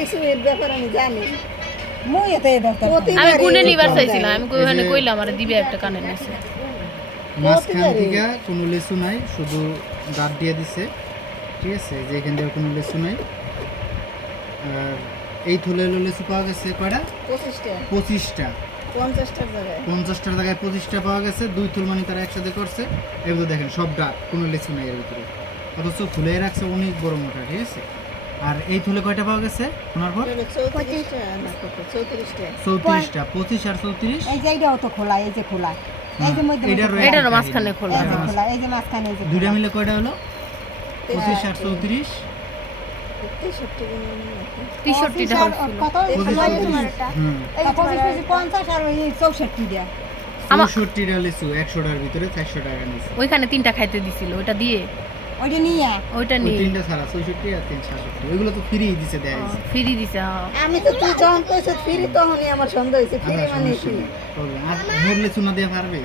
লিচুর ব্যাপারে আমি জানি। মুই এতে এই দরকার আমি গুনে নিবার চাইছিলাম, আমি ওখানে কইলাম আর দিবে একটা কানের নিচে। মাঝখান থেকে কোনো লিচু নাই, শুধু দাঁত দিয়ে দিছে, ঠিক আছে, যে এখান থেকে কোনো লিচু নাই। আর এই থলে লিচু পাওয়া গেছে কয়টা? 25টা 25টা। 50টার জায়গায় 50টার জায়গায় 25টা পাওয়া গেছে। 2 থল মানে তারা একসাথে করছে। এগুলো দেখেন সব ডাক, কোনো লিচু নাই এর ভিতরে, অথচ ফুলে রাখছে অনেক বড় মোটা, ঠিক আছে। আর এই থলে কয়টা পাওয়া গেছে শোনার পর? 34টা না কত 34টা 34টা। 25 আর 34, এই যে এইটাও তো খোলা, এই যে খোলা, এই যে মধ্যে এটারও খোলা, এটারও মাঝখানে খোলা। এই যে খোলা, এই যে মাঝখানে এই যে দুইটা খোলা। মিলে কয়টা হলো? 25 আর 34, 63টা গুণ নাকি 63টা হয়েছিল। কত? 25, হুম, 50 আর ওই 64 দিয়া। 64টা লিচু 100টার ভিতরে 400 টাকা নিয়েছে। ওইখানে 3টা খাইতে দিছিল, ওইটা দিয়ে ওইটা নিয়ে ওইটা ওই নিয়ে তিনটা ছাড়া 66 আর 366, ওইগুলো তো ফ্রি দিছে, দেয়া হয়েছে। ফ্রি দিছে। হ্যাঁ। আমি তো তুই যখন কইছ ফ্রি তখনই আমার সন্দেহ হয়েছে ফ্রি আচ্ছা, মানে সমস্যা কি নেই, problem। আর মোর লিচু না দিয়ে পারবে?